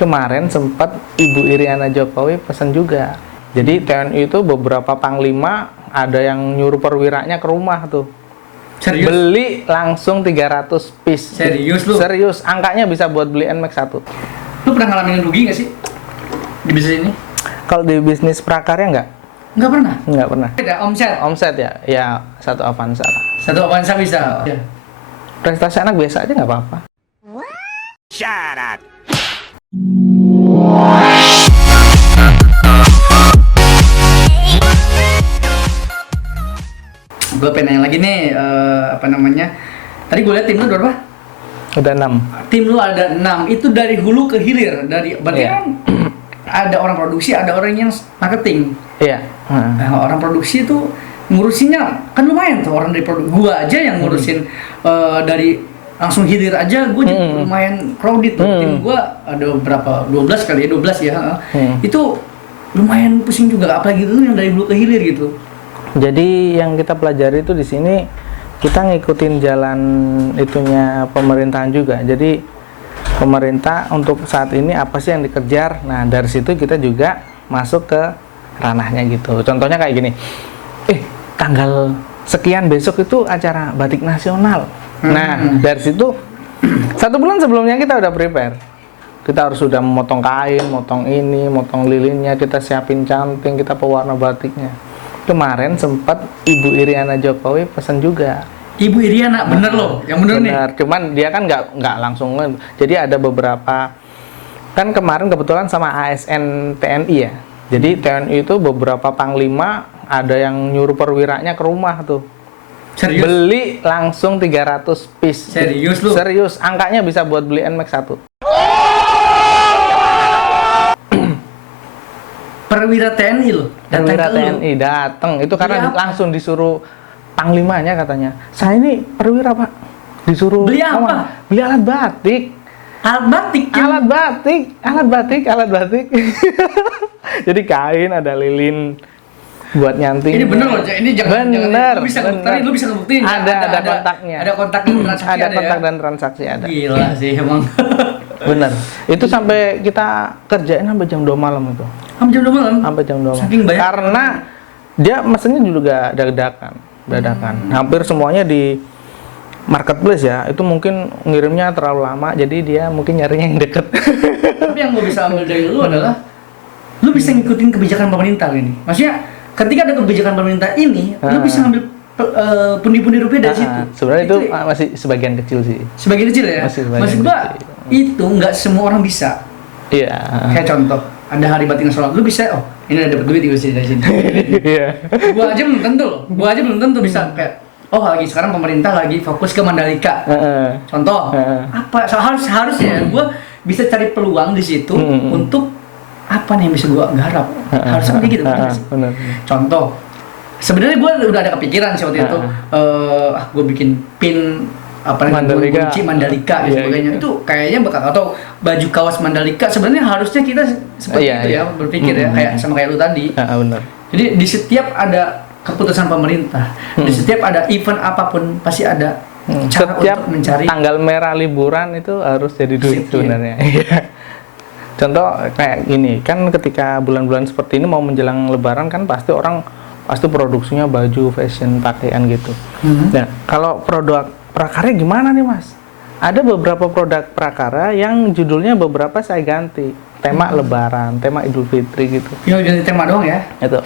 Kemarin sempat Ibu Iriana Jokowi pesan juga. Jadi TNI itu beberapa panglima ada yang nyuruh perwiranya ke rumah tuh. Serius? Beli langsung 300 piece. Serius lu? Serius, angkanya bisa buat beli NMAX 1. Lu pernah ngalamin rugi gak sih di bisnis ini? Kalau di bisnis prakarya nggak? Nggak pernah? Nggak pernah. Ada omset? Omset ya? Ya, satu Avanza lah. Satu Avanza bisa? Ya. Prestasi anak biasa aja nggak apa-apa. Shut up. Gue pengen nanya lagi nih, apa namanya? Tadi gue liat tim lu berapa? Udah 6. Tim lu ada 6, itu dari hulu ke hilir, berarti Iya. kan ada orang produksi, ada orang yang marketing. Iya. Nah, orang produksi itu ngurusinnya kan lumayan tuh, orang dari produksi. Gua aja yang ngurusin dari langsung hilir aja, gue juga lumayan crowded tuh. Tim gua ada berapa? 12 kali ya, 12 ya. Itu lumayan pusing juga, apalagi lu yang dari hulu ke hilir gitu. Jadi yang kita pelajari itu di sini kita ngikutin jalan itunya pemerintahan juga. Jadi pemerintah untuk saat ini apa sih yang dikejar? Nah, dari situ kita juga masuk ke ranahnya gitu. Contohnya kayak gini. Tanggal sekian besok itu acara batik nasional. Nah, dari situ 1 bulan sebelumnya kita udah prepare. Kita harus sudah memotong kain, motong ini, motong lilinnya, kita siapin canting, kita pewarna batiknya. Kemarin sempat Ibu Iriana Jokowi pesan juga. Ibu Iriana, bener loh, yang bener nih. Cuman dia kan nggak langsung. Jadi ada beberapa, kan kemarin kebetulan sama ASN TNI ya. Jadi TNI itu beberapa panglima ada yang nyuruh perwiranya ke rumah tuh. Serius? Beli langsung 300 piece. Serius lu? Serius, angkanya bisa buat beli NMAX 1. Perwira TNI loh, Perwira datang ke lu. TNI datang, itu karena Beli apa? langsung disuruh panglimanya katanya. Saya ini perwira Pak, disuruh Beli apa? ngomong, beli alat batik. Alat batik yang Alat batik. Jadi kain, ada lilin buat nyanting. ini bener loh, ini jangan Bener, lu bisa bener. tadi lu bisa ngebuktiin. Ada kontaknya. Ada kontak dan transaksi Ada kontak ya? dan transaksi ada. Gila sih emang. Bener. Itu sampai kita kerjain sampai jam 2 malam itu. Sampai jam 2 malam? Sampai jam 2 malam. Saking banyak. Karena dia mesennya juga dadakan. Hampir semuanya di marketplace ya. Itu mungkin ngirimnya terlalu lama, jadi dia mungkin nyarinya yang deket. Tapi yang gue bisa ambil dari lu adalah lu bisa ngikutin kebijakan pemerintah ini. Maksudnya ketika ada kebijakan pemerintah ini, lu bisa ngambil pundi-pundi rupiah dari situ. Sebenarnya itu masih sebagian kecil sih. Sebagian kecil ya. Masih sebagian Maksud gua kecil. itu nggak semua orang bisa. Iya. Kayak contoh, ada hari batik nasional, lu bisa, oh ini ada dapat duit dari sini. Iya. Gua aja belum tentu loh. Gua aja belum tentu bisa kayak, oh lagi sekarang pemerintah lagi fokus ke Mandalika. Contoh, apa harusnya gua bisa cari peluang di situ untuk apa nih yang bisa gua garap. Harusnya kayak gitu. Benar. Contoh, sebenarnya gua udah ada kepikiran sih waktu itu, gua bikin pin apa namanya, kunci Mandalika dan sebagainya. Itu kayaknya bakal, atau baju kaos Mandalika. Sebenarnya harusnya kita seperti itu ya, berpikir ya, kayak sama kayak lu tadi. Benar. Jadi di setiap ada keputusan pemerintah, di setiap ada event apapun pasti ada cara Setiap untuk mencari tanggal merah liburan itu harus jadi duit sebenarnya. Contoh kayak gini, kan ketika bulan-bulan seperti ini mau menjelang lebaran kan pasti orang produksinya baju, fashion, pakaian gitu. Nah, kalau produk prakarya gimana nih Mas? Ada beberapa produk prakarya yang judulnya beberapa saya ganti. Tema lebaran, tema Idul Fitri gitu. ya ganti tema doang ya. Itu.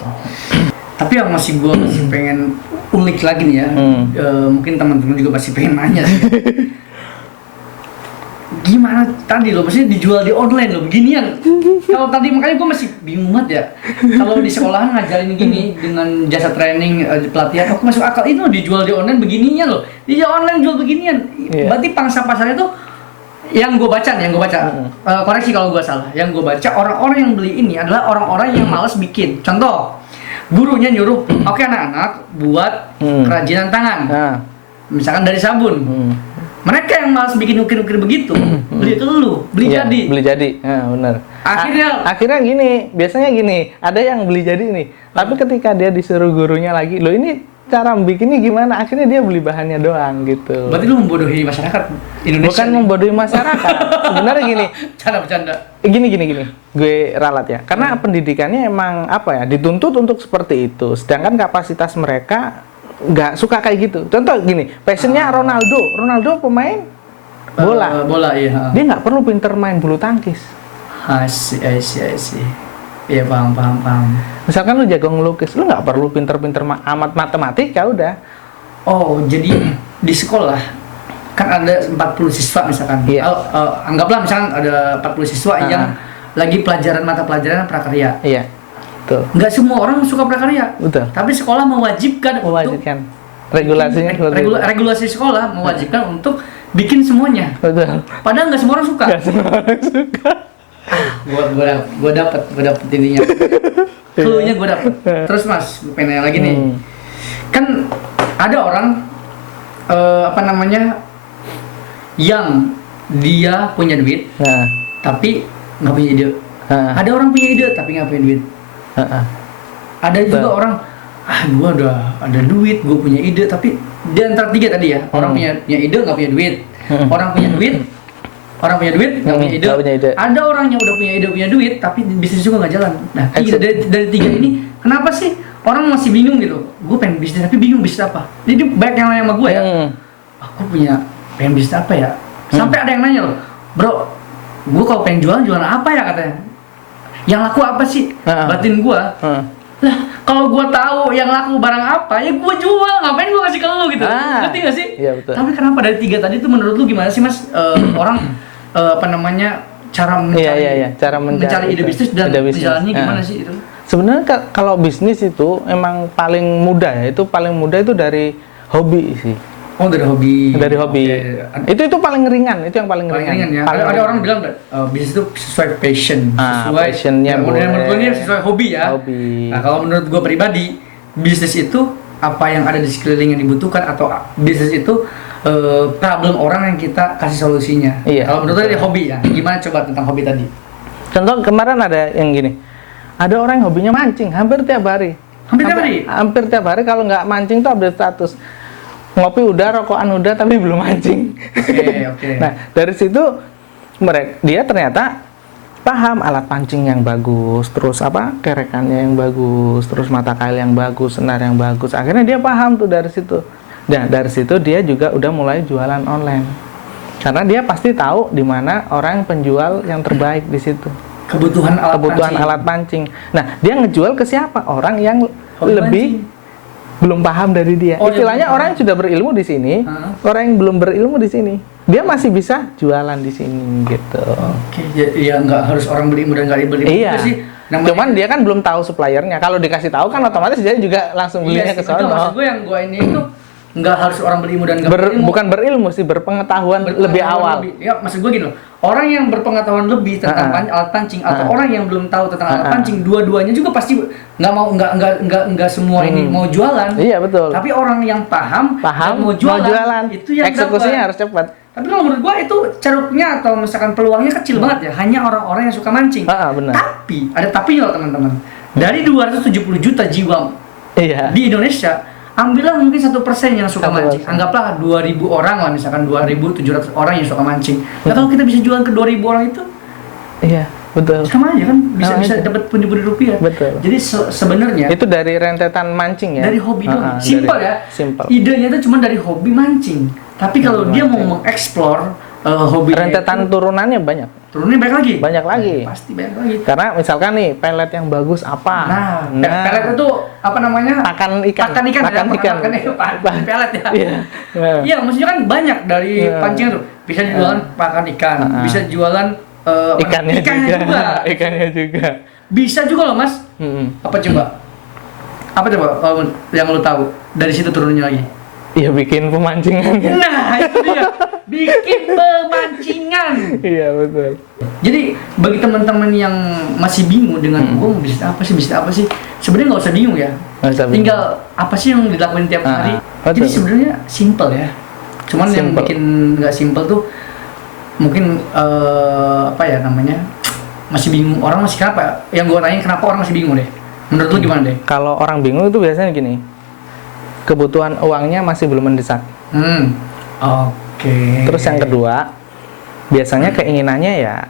Tapi yang gua masih pengen ulik lagi nih ya, mungkin teman-teman juga masih pengen nanya sih. Gimana tadi loh, maksudnya dijual di online loh, beginian. Kalau tadi makanya gue masih bingung banget ya. Kalau di sekolahan ngajarin gini dengan jasa training, pelatihan, aku masuk akal. Itu dijual di online beginian loh. Dijual online jual beginian. Berarti pangsa pasarnya tuh yang gue baca nih, koreksi kalau gue salah. Yang gue baca, orang-orang yang beli ini adalah orang-orang yang malas bikin. Contoh, gurunya nyuruh, oke anak-anak buat kerajinan tangan. Misalkan dari sabun. Mereka yang malas bikin ukir-ukir begitu, beli ke lu, beli jadi. Beli jadi, benar. Akhirnya gini, biasanya gini, ada yang beli jadi nih. Tapi ketika dia disuruh gurunya lagi, lo ini cara bikinnya gimana? Akhirnya dia beli bahannya doang gitu. Berarti lu membodohi masyarakat Indonesia. Bukan nih. membodohi masyarakat. Sebenarnya gini. Bercanda. Gini. Gue ralat ya. Karena pendidikannya emang apa ya? Dituntut untuk seperti itu. Sedangkan kapasitas mereka nggak suka kayak gitu. Contoh gini, passionnya Ronaldo pemain bola. Iya. Dia nggak perlu pinter main bulu tangkis. I see. Iya, paham. Misalkan lu jago ngelukis, lu nggak perlu pinter-pinter amat matematika udah. Oh, jadi di sekolah kan ada 40 siswa misalkan. Iya. Anggaplah misalkan ada 40 siswa yang lagi mata pelajaran prakarya. Iya, betul. Nggak semua orang suka prakarya. Betul. Tapi sekolah mewajibkan untuk Regulasinya seperti itu. regulasi sekolah mewajibkan untuk bikin semuanya. Betul. Padahal nggak semua orang suka. Nggak semua orang suka. Gua dapet ininya. Cluenya gua dapet. Terus Mas, gua pengen nanya lagi nih. Kan ada orang yang dia punya duit Nah, tapi nggak punya ide. Ada orang punya ide tapi nggak punya duit. Ada juga orang gua udah ada duit, gua punya ide, tapi di antara tiga tadi ya, orang punya ide nggak punya duit, orang punya duit nggak punya ide. Ada orang yang udah punya duit tapi bisnis juga nggak jalan. Nah, dari tiga ini kenapa sih orang masih bingung gitu? Gue pengen bisnis tapi bingung bisnis apa. Jadi banyak yang nanya sama gue ya, aku pengen bisnis apa ya? Sampai ada yang nanya loh, bro, gue kalau pengen jualan apa ya katanya? Yang laku apa sih? Batin gue, lah kalau gue tahu yang laku barang apa ya gue jual, ngapain gue kasih ke lu gitu? Ngerti gak sih? Iya, betul. Tapi kenapa dari tiga tadi itu menurut lu gimana sih Mas? Orang cara mencari ide bisnis dan menjalannya gimana sih itu? Sebenarnya kalau bisnis itu emang paling mudah ya, itu dari hobi sih. Oh, dari hobi. Dari hobi. Okay. Itu paling ringan, itu yang paling ringan. Ya. Ada orang bilang bisnis itu sesuai passion, sesuai passionnya. Menurut gue ini sesuai hobi ya. Hobi. Nah, kalau menurut gue pribadi, bisnis itu apa yang ada di sekeliling yang dibutuhkan, atau bisnis itu problem orang yang kita kasih solusinya. Iya. Kalau menurut gue hobi ya. Gimana coba tentang hobi tadi? Contoh kemarin ada yang gini. Ada orang yang hobinya mancing hampir tiap hari. Hampir tiap hari, kalau nggak mancing tuh update status. Ngopi udah, rokokan udah, tapi belum mancing. Oke. Nah, dari situ dia ternyata paham alat pancing yang bagus, terus kerekannya yang bagus, terus mata kail yang bagus, senar yang bagus. Akhirnya dia paham tuh dari situ. Nah, dari situ dia juga udah mulai jualan online. Karena dia pasti tahu di mana orang penjual yang terbaik di situ. Kebutuhan alat pancing. Nah, dia ngejual ke siapa? Orang yang lebih belum paham dari dia. Istilahnya orang yang sudah berilmu di sini, orang yang belum berilmu di sini, dia masih bisa jualan di sini gitu. Oke, ya nggak harus orang berilmu dan nggak berilmu iya. juga sih. Cuman dia kan belum tahu suppliernya. Kalau dikasih tahu kan otomatis dia juga langsung belinya ke sono. Maksud gue yang gue ini itu nggak harus orang berilmu dan nggak berilmu. Bukan berilmu sih, berpengetahuan lebih awal. Ya, maksud gue gini loh. Orang yang berpengetahuan lebih tentang alat pancing atau orang yang belum tahu tentang alat pancing, dua-duanya juga pasti nggak semua ini mau jualan. Iya, betul. Tapi orang yang paham mau jualan, itu yang eksekusinya harus cepat. Tapi kalau menurut gua itu ceruknya atau misalkan peluangnya kecil banget ya, hanya orang-orang yang suka mancing. Benar. Tapi ada tapinya loh teman-teman. Dari 270 juta jiwa di Indonesia, ambillah mungkin 1% yang suka mancing. Anggaplah 2.000 orang lah, misalkan 2.700 orang yang suka mancing. Nah, kalau kita bisa jualan ke 2.000 orang itu, iya, betul. Sama aja kan, bisa dapat pundi-pundi rupiah. Betul. Jadi sebenarnya itu dari rentetan mancing ya. Dari hobi doang. Simpel ya. Simple. Idenya itu cuma dari hobi mancing. Tapi kalau dia mau mengeksplor hobi rentetan turunannya banyak. Turunnya banyak lagi. Pasti banyak lagi. Karena misalkan nih pelet yang bagus apa? Nah. Pelet itu apa namanya? Pakan ikan. Pelet ya. Iya, maksudnya kan banyak dari pancing itu. Bisa jualan pakan ikan, bisa jualan ikannya juga. Bisa juga loh, Mas. Apa coba kalau yang lo tahu dari situ turunnya lagi? Iya, bikin pemancingan. Nah, itu dia. Bikin pemancingan. Iya, betul. Jadi bagi teman-teman yang masih bingung dengan gua mau bisnis apa sih? Sebenarnya nggak usah bingung ya. Tinggal apa sih yang dilakuin tiap hari. Jadi sebenarnya simple ya. Cuman yang bikin nggak simple tuh mungkin masih bingung. Orang masih kenapa? Yang gua tanya kenapa orang masih bingung deh. Menurut lu gimana deh? Kalau orang bingung itu biasanya gini. kebutuhan uangnya masih belum mendesak. Oke. Terus yang kedua, biasanya keinginannya ya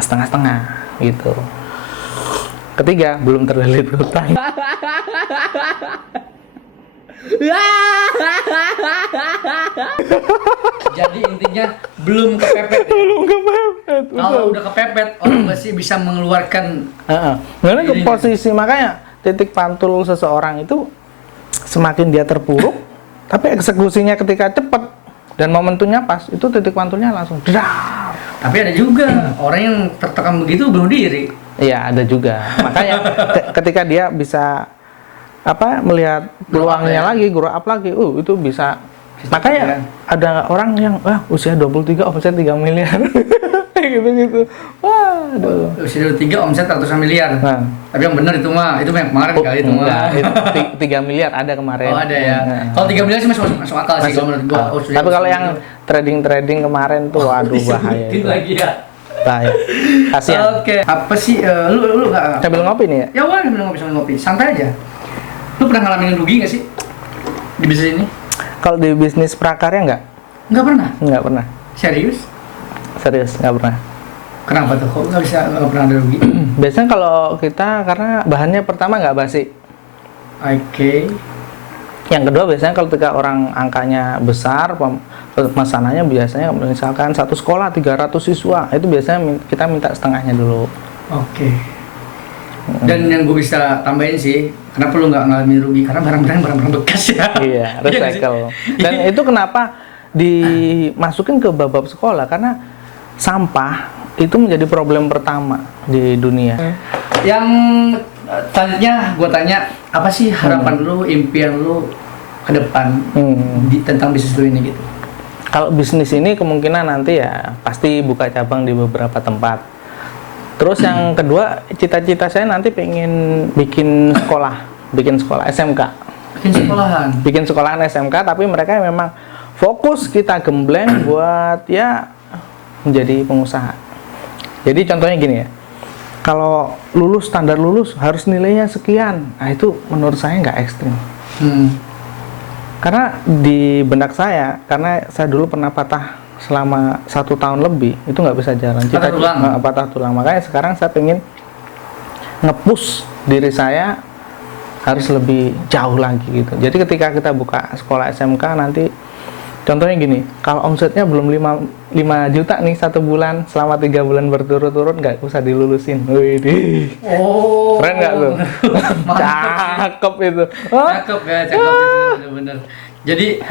setengah-setengah gitu. Ketiga, belum terlilit hutang. Jadi intinya belum kepepet. Belum kepepet. Kalau udah kepepet, orang pasti bisa mengeluarkan. Karena ke posisi, makanya titik pantul seseorang itu semakin dia terpuruk, tapi eksekusinya ketika cepat dan momentumnya pas, itu titik pantulnya langsung dar. Tapi ada juga orang yang tertekan begitu bunuh diri. Iya, ada juga. Makanya ketika dia bisa melihat peluangnya lagi, grow up lagi, itu bisa. Makanya ada orang yang usia 23 omset 3 miliar. Gitu-gitu. Wah, aduh. Usia 23 omset ratusan miliar. Nah. Tapi yang benar itu mah yang kemarin kali itu mah. Itu 3 miliar ada kemarin. Oh, ada ya. Kalau 3 miliar sih masuk akal sih kalau menurut gua. Tapi kalau yang trading kemarin tuh waduh bahaya. Itu lagi ya. Bahaya. Kasihan. Oke. Apa sih lu enggak Sambil ngopi nih ya? Ya udah sambil ngopi. Santai aja. Lu pernah ngalamin rugi nggak sih di bisnis ini? Kalau di bisnis prakarya Nggak pernah. nggak pernah. Serius? Serius nggak pernah. Kenapa tuh? Kok nggak pernah ada rugi? Biasanya kalau kita karena bahannya pertama nggak basi. Oke. Yang kedua biasanya kalau ketika orang angkanya besar, pemesanannya biasanya misalkan satu sekolah 300 siswa, itu biasanya kita minta setengahnya dulu. Oke. Dan yang gue bisa tambahin sih, kenapa lu nggak ngalamin rugi? Karena barang-barang bekas ya. Iya, recycle. Dan itu kenapa dimasukin ke bab sekolah, karena sampah itu menjadi problem pertama di dunia. Yang selanjutnya gue tanya, apa sih harapan lu, impian lu ke depan tentang bisnis lu ini gitu? Kalau bisnis ini kemungkinan nanti ya pasti buka cabang di beberapa tempat. Terus yang kedua, cita-cita saya nanti pengen bikin sekolah SMK. Bikin sekolahan SMK, tapi mereka memang fokus kita gembleng buat ya menjadi pengusaha. Jadi contohnya gini ya, kalau standar lulus harus nilainya sekian, nah itu menurut saya nggak ekstrim. Karena di benak saya, karena saya dulu pernah patah selama 1 tahun lebih, itu nggak bisa jalan. Patah tulang. Makanya sekarang saya pengen nge-push diri saya harus lebih jauh lagi gitu. Jadi ketika kita buka sekolah SMK nanti, contohnya gini, kalau omsetnya belum 5 juta nih 1 bulan, selama 3 bulan berturut-turut nggak usah dilulusin. Widih. Oh. Keren nggak tuh? Cakep itu. Cakep itu bener-bener. Jadi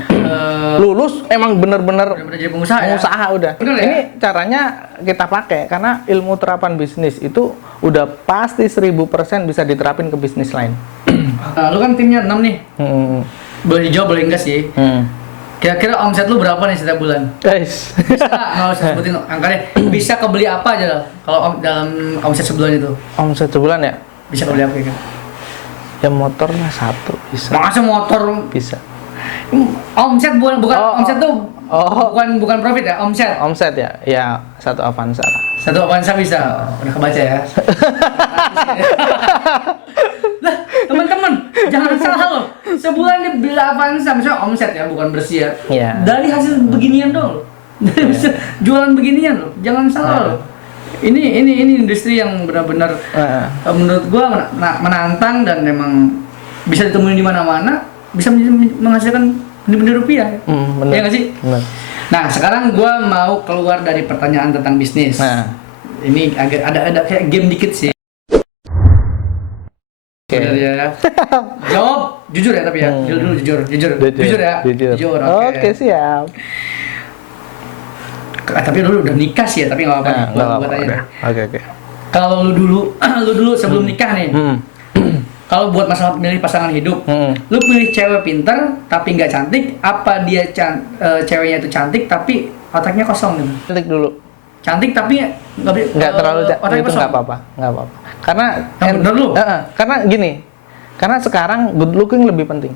lulus emang bener-bener jadi pengusaha udah. Bener, ya? Ini caranya kita pakai karena ilmu terapan bisnis itu udah pasti 1000% bisa diterapin ke bisnis lain. Lu kan timnya 6 nih. Boleh dijawab boleh enggak sih? Kira-kira omset lu berapa nih setiap bulan? Guys. Bisa nggak usah sebutin angkanya. Bisa kebeli apa aja kalau dalam omset sebulan itu? Omset sebulan ya? Bisa kebeli apa ya? Ya motornya 1 bisa. Masa motor Bisa. Omset bukan omset tuh bukan profit ya, omset. Omset ya? Ya 1 Avanza. 1 Avanza bisa. Udah kebaca ya. Lah, teman-teman, jangan salah loh. Sebulan dia beli Avanza, misalnya omset ya, bukan bersih ya. Iya. Dari hasil beginian dong. Dari bisa jualan beginian loh. Jangan salah loh. Ini industri yang benar-benar menurut gua menantang dan memang bisa ditemuin di mana-mana. Bisa menghasilkan bener-bener rupiah. Bener. Ya nggak sih? Bener. Nah, sekarang gue mau keluar dari pertanyaan tentang bisnis. Nah. Ini agak ada kayak game dikit sih. Bener ya. Jawab jujur ya tapi ya. Jujur ya. Jujur. Oke, siap. Tapi lu udah nikah sih ya, tapi nggak apa-apa. Gua tanya. Oke. Kalau lu dulu sebelum nikah nih. Kalau buat masalah milih pasangan hidup, lu pilih cewek pinter tapi nggak cantik, apa dia ceweknya itu cantik tapi otaknya kosong gitu? Cantik dulu. Cantik tapi nggak terlalu otaknya itu kosong. nggak apa-apa. Karena bener lu? Karena gini, karena sekarang good looking lebih penting.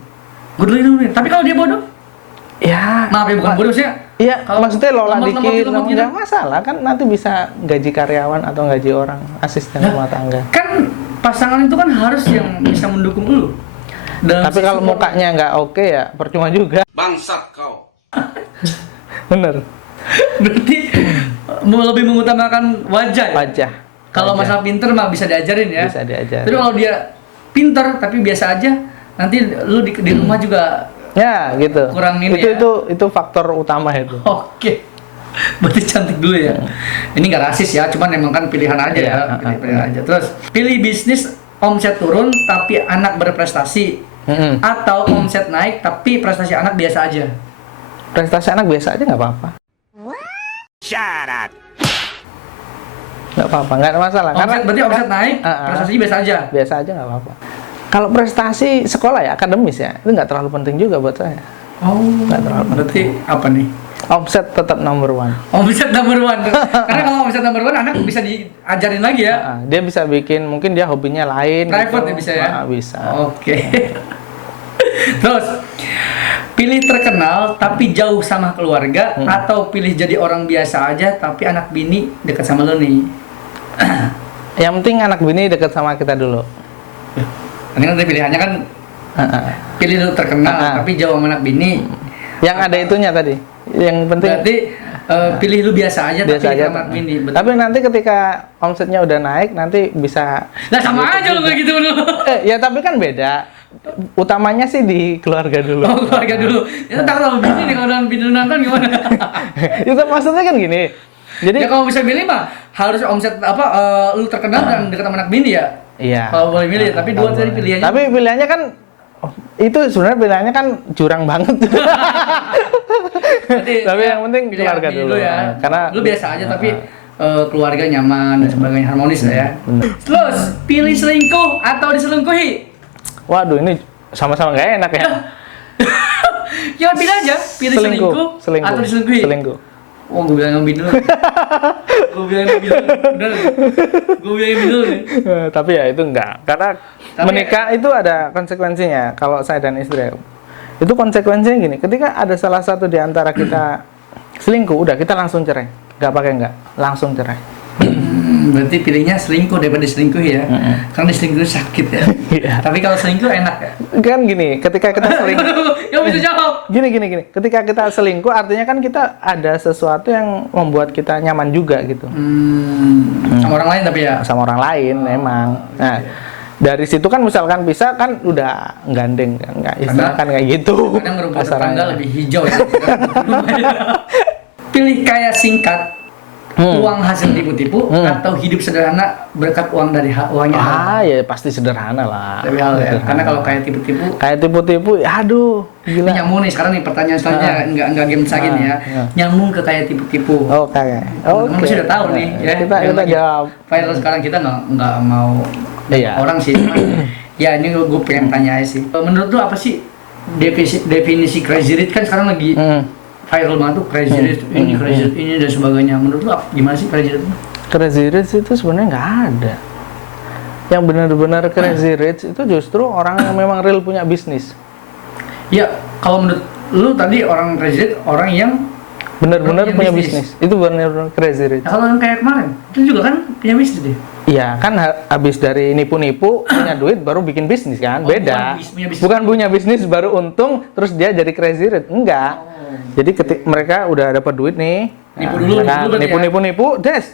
Good looking, tapi kalau dia bodoh? Ya. Maaf ya, bukan bodoh sih. Iya, maksudnya lola dikit, gitu. nggak masalah kan, nanti bisa gaji karyawan atau gaji orang asisten rumah tangga. Kan pasangan itu kan harus yang bisa mendukung lu. Dalam Tapi sisi kalau mukanya nggak oke ya percuma juga. Bangsat kau. Bener. berarti mau lebih mengutamakan wajah ya? Wajah. Kalau Wajah. masalah pinter mah bisa diajarin ya. Bisa diajarin. Tapi kalau dia pinter tapi biasa aja, nanti lu di rumah juga Ya gitu. Kurang ini itu, ya. itu faktor utama itu. oke. Berarti cantik dulu ya. Ini nggak rasis ya, cuman emang kan pilihan aja Iya, ya, pilih aja. Terus pilih bisnis omset turun tapi anak berprestasi, Mm-mm. atau omset naik tapi prestasi anak biasa aja. Prestasi anak biasa aja nggak apa-apa. Syarat. Nggak apa-apa, nggak ada masalah. Berarti omset naik, prestasinya biasa aja. Biasa aja nggak apa-apa. Kalau prestasi sekolah ya akademis ya itu nggak terlalu penting juga buat saya. Oh, Nggak terlalu berarti apa nih? Omset tetap number one. Omset number one. Karena kalau omset number one anak bisa diajarin lagi ya. Dia bisa bikin, mungkin dia hobinya lain. Private gitu. ya bisa ya? Bisa. Oke. Terus pilih terkenal tapi jauh sama keluarga, atau pilih jadi orang biasa aja tapi anak bini dekat sama lo nih. Yang penting anak bini dekat sama kita dulu. Ini kan tadi pilihannya kan pilih lu terkenal tapi jauh sama anak bini. Yang ada itunya tadi. Yang penting Berarti pilih lu biasa aja biasa tapi aja. sama anak bini. Betul. Tapi nanti ketika omsetnya udah naik nanti bisa. Nah sama aja lu kayak gitu lu. Ya tapi kan beda. Utamanya sih di keluarga dulu. Oh, keluarga dulu. Ya tak tahu bini nih kalau dalam bini nonton gimana? Itu maksudnya kan gini. Jadi Ya kalau bisa milih mah harus omset lu terkenal dan dekat sama anak bini ya. iya. Kalau boleh milih, tapi dua tadi pilihannya. Tapi pilihannya kan itu sebenarnya pilihannya kan curang banget. Berarti Tapi ya, yang penting pilih keluarga hati dulu. ya. Karena lu biasa aja tapi keluarga nyaman dan sebagainya, harmonis lah ya. Terus pilih selingkuh atau diselingkuhi? waduh ini sama-sama nggak enak ya. Ya pilih aja, pilih selingkuh, atau diselingkuhi. Selingkuh. Oh, gue bilang yang dulu. Gue bilang yang dulu. Bener. Gue bilang yang dulu nih. Tapi ya itu enggak. Karena Tapi- menikah itu ada konsekuensinya. Kalau saya dan istri itu konsekuensinya gini. Ketika ada salah satu di antara kita selingkuh, udah kita langsung cerai. Nggak pakai enggak, langsung cerai. Berarti pilihnya selingkuh daripada diselingkuhi ya. Karena diselingkuh sakit ya. Iya. Tapi kalau selingkuh enak ya. Kan gini, ketika kita selingkuh, Ya bisa jawab. gini. Ketika kita selingkuh, artinya kan kita ada sesuatu yang membuat kita nyaman juga gitu. Sama orang lain tapi ya. Sama orang lain memang. Nah, dari situ kan misalkan pisah kan udah gandeng kan, nggak istilah kan kayak gitu. Kadang rumput kasarannya. tetangga lebih hijau ya. Pilih kaya singkat, uang hasil tipu-tipu, atau hidup sederhana berkat uang dari uangnya halal. Ya pasti sederhana lah. Dari halal ya. Sederhana. Karena kalau kayak tipu-tipu, Kayak tipu-tipu, ya aduh, ini gila. nyambung nih sekarang nih pertanyaan selanjutnya enggak game lagi nih ya. Nyambung ke kayak tipu-tipu. Oh kayak. Teman-teman Oke. sudah tahu nih ya. Kita yang lagi jawab. viral sekarang kita nggak mau Iya. orang sih. Cuman, ya ini gue pengen tanya aja sih. Menurut lu apa sih definisi crazy rich, kan sekarang lagi viral banget tuh crazy rich, ini crazy rich, ini dan sebagainya. Menurut lu gimana sih crazy rich? Crazy rich itu sebenarnya nggak ada. Yang benar-benar crazy rich itu justru orang yang memang real punya bisnis. Ya kalau menurut lu tadi orang crazy rich orang yang Benar-benar punya punya bisnis. bisnis. Itu benar-benar crazy rich. Nah, kalau yang kayak kemarin itu juga kan punya bisnis deh. Iya, kan habis dari nipu-nipu punya duit baru bikin bisnis kan? Oh, Beda. punya bisnis. Bukan punya bisnis baru untung terus dia jadi crazy rich. Enggak. Jadi mereka udah dapat duit nih. Nipu dulu, misalkan berarti ya? nipu-nipu, des.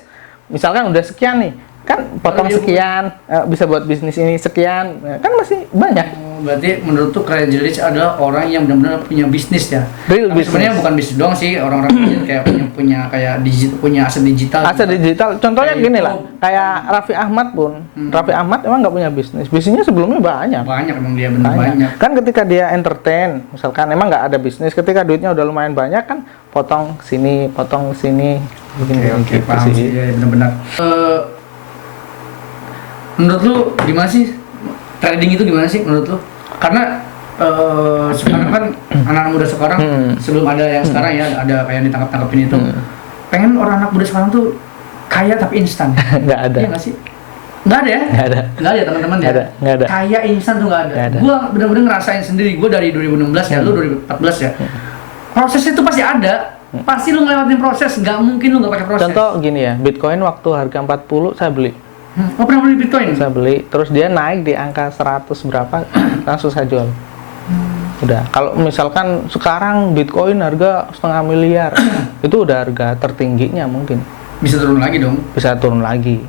Misalkan udah sekian nih. Kan potong iya, sekian, bisa buat bisnis ini sekian. Kan masih banyak. Berarti menurut tuh crazy rich adalah orang yang benar-benar punya bisnis ya. Real Tapi business. sebenarnya bukan bisnis doang sih, orang-orang kayak punya kayak punya aset digital. Aset juga. digital, contohnya Kayak gini itu. lah, kayak Raffi Ahmad pun. Raffi Ahmad emang nggak punya bisnis. Bisnisnya sebelumnya banyak. Banyak emang dia benar banyak. Kan ketika dia entertain, misalkan emang nggak ada bisnis, ketika duitnya udah lumayan banyak kan potong sini, bikin Oke, gitu paham sih, ya, benar-benar. Menurut lu gimana sih trading itu gimana sih menurut lu? Karena sekarang kan anak-anak muda sekarang sebelum ada yang sekarang ya ada kayak ditangkap-tangkapin itu, pengen orang anak muda sekarang tuh kaya tapi instan. Nggak ada. Iya nggak sih? Nggak ada ya? Nggak ada. Nggak ada ya teman-teman ya? Nggak ada. Kaya instan tuh nggak ada. Nggak ada. Gua benar-benar ngerasain sendiri. Gua dari 2016 ya, lu 2014 ya. Prosesnya itu pasti ada. Pasti lu ngelewatin proses. Nggak mungkin lu nggak pakai proses. Contoh gini ya, Bitcoin waktu harga 40 saya beli. Oh, pernah beli Bitcoin? Saya beli, terus dia naik di angka 100 berapa, langsung saya jual. Udah, kalau misalkan sekarang Bitcoin harga 500 miliar, itu udah harga tertingginya mungkin. Bisa turun lagi dong. Bisa turun lagi.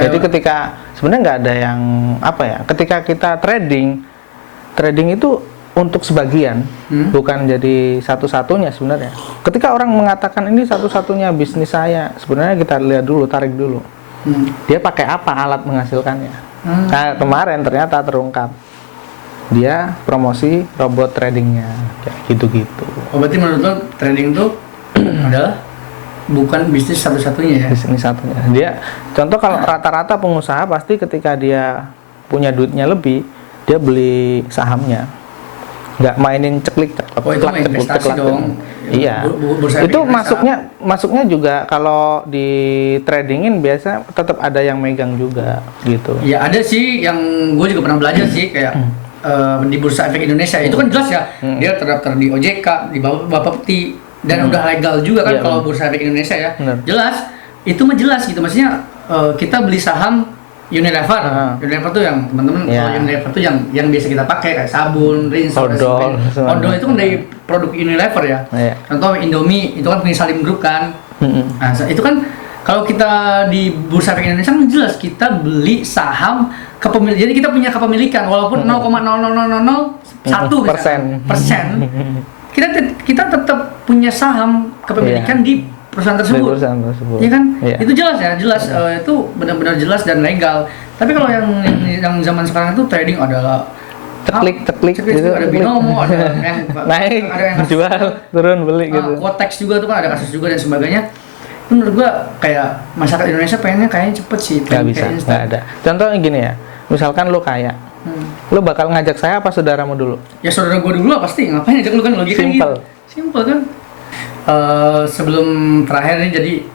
Jadi ketika sebenarnya nggak ada yang apa ya, ketika kita trading itu untuk sebagian, bukan jadi satu-satunya sebenarnya. Ketika orang mengatakan ini satu-satunya bisnis saya, sebenarnya kita lihat dulu, tarik dulu. Dia pakai apa alat menghasilkannya. Nah, kemarin ternyata terungkap dia promosi robot tradingnya, kayak gitu-gitu. Oh, berarti menurut lo trading itu adalah bukan bisnis satu-satunya ya? Bisnis satunya. Dia contoh kalau rata-rata pengusaha pasti ketika dia punya duitnya lebih, dia beli sahamnya. Nggak mainin ceklik Oh, itu mah investasi dong. Iya. Bursa Itu efek masuknya juga kalau di tradingin biasa tetap ada yang megang juga gitu. Ya ada sih yang gue juga pernah belajar sih kayak di Bursa Efek Indonesia itu kan jelas ya dia terdaftar di OJK, di Bapepti dan udah legal juga kan Iya, kalau Bursa Efek Indonesia ya. Bener. Jelas itu mah jelas gitu maksudnya kita beli saham Unilever. Unilever tuh yang teman-teman Yeah. kalau Unilever tuh yang biasa kita pakai kayak sabun, rinso, Odol, odol itu kan dari produk Unilever ya. Yeah. Contoh Indomie itu kan punya Salim Group kan. Nah, itu kan kalau kita di Bursa Efek Indonesia kan jelas kita beli saham kepemilikan. Jadi kita punya kepemilikan walaupun 0,00001 persen. Kita tetap punya saham kepemilikan di perusahaan tersebut. Iya kan? Iya. Itu jelas ya, jelas itu benar-benar jelas dan legal. Tapi kalau yang zaman sekarang itu trading adalah Ceklik gitu, ada ceklik. binomo, ada yang Naik, ada yang kasus jual, turun, beli gitu. Quotex juga tuh kan ada kasus juga dan sebagainya. Itu menurut gua kayak masyarakat Indonesia pengennya kayaknya cepet sih. Nggak bisa, kayak instan. nggak ada. Contohnya gini ya, misalkan lu kaya, lu bakal ngajak saya apa saudaramu dulu? Ya saudara gua dulu lah pasti, ngapain ajak lu kan logika Simple. gitu. Simple kan. Sebelum terakhir nih jadi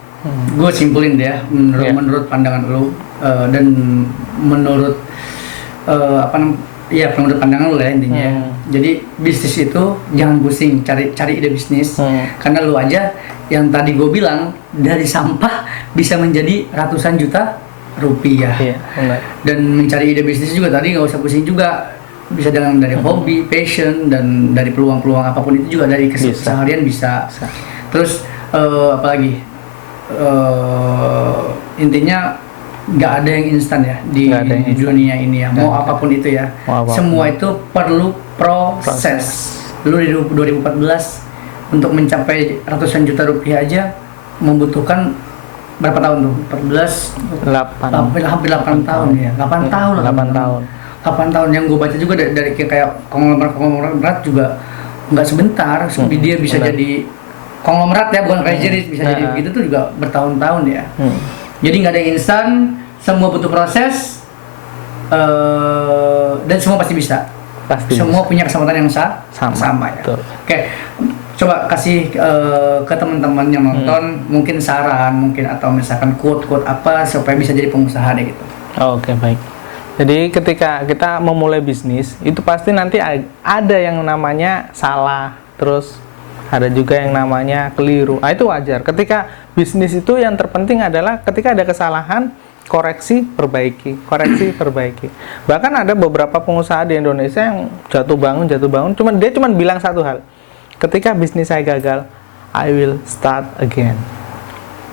gue simpulin deh ya menurut pandangan lu dan menurut menurut pandangan lu lah intinya. Jadi bisnis itu jangan pusing cari ide bisnis karena lu aja yang tadi gue bilang dari sampah bisa menjadi ratusan juta rupiah. Iya, benar. Dan mencari ide bisnis juga tadi nggak usah pusing juga, bisa dari hobi, passion dan dari peluang-peluang apapun itu juga dari keseharian bisa. Terus apalagi intinya nggak ada yang instan ya di dunia ini ya, mau apapun itu ya, semua itu perlu proses. Dulu di 2014 untuk mencapai ratusan juta rupiah aja membutuhkan berapa tahun tuh? hampir 8 tahun ya, 8 tahun lah. 8 tahun yang gue baca juga dari kayak konglomerat juga nggak sebentar, dia bisa jadi konglomerat ya, bukan kayak jadi bisa jadi begitu tuh juga bertahun-tahun ya. Jadi nggak ada yang instan, semua butuh proses dan semua pasti bisa. Semua punya kesempatan yang sama ya. Betul. Oke, coba kasih ke teman-teman yang nonton mungkin saran mungkin atau misalkan quote apa supaya bisa jadi pengusaha deh gitu. Oke, baik. Jadi ketika kita memulai bisnis itu pasti nanti ada yang namanya salah, terus ada juga yang namanya keliru. Nah, itu wajar. Ketika bisnis itu yang terpenting adalah ketika ada kesalahan, koreksi, perbaiki. Bahkan ada beberapa pengusaha di Indonesia yang jatuh bangun. Dia cuma bilang satu hal. Ketika bisnis saya gagal, I will start again.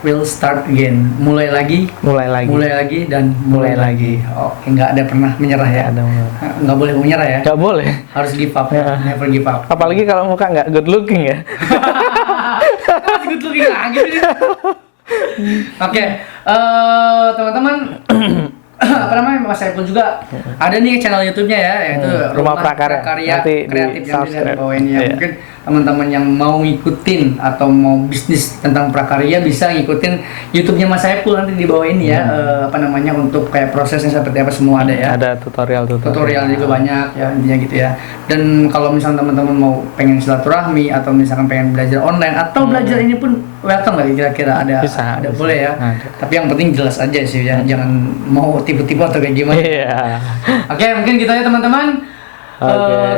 Mulai lagi dan mulai lagi. Oke, nggak ada pernah menyerah ya. Nggak boleh menyerah ya. Nggak boleh. Harus give up. Never give up. Apalagi kalau muka nggak good looking ya. Good looking lagi. Oke, teman-teman. Apa namanya, Mas Saiful juga ada nih channel YouTube-nya ya, yaitu Rumah Prakarya Kreatif yang dilihat di bawah ini ya. Mungkin teman-teman yang mau ngikutin atau mau bisnis tentang prakarya bisa ngikutin YouTube-nya Mas Saiful nanti di bawah ini ya. Untuk kayak prosesnya seperti apa semua ada ya. Ada tutorial juga banyak ya, intinya gitu ya. Dan kalau misalnya teman-teman mau pengen silaturahmi atau misalkan pengen belajar online atau belajar ini pun welcome nggak kira-kira ada boleh ya. Tapi yang penting jelas aja sih ya, jangan mau tipu-tipu atau kayak gimana. Oke, mungkin gitu ya teman-teman.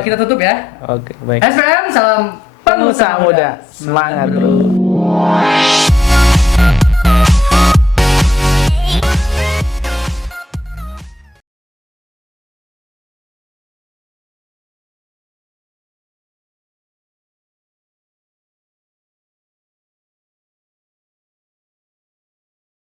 Kita tutup ya. Oke, baik. SPM, salam pengusaha muda. Semangat bro.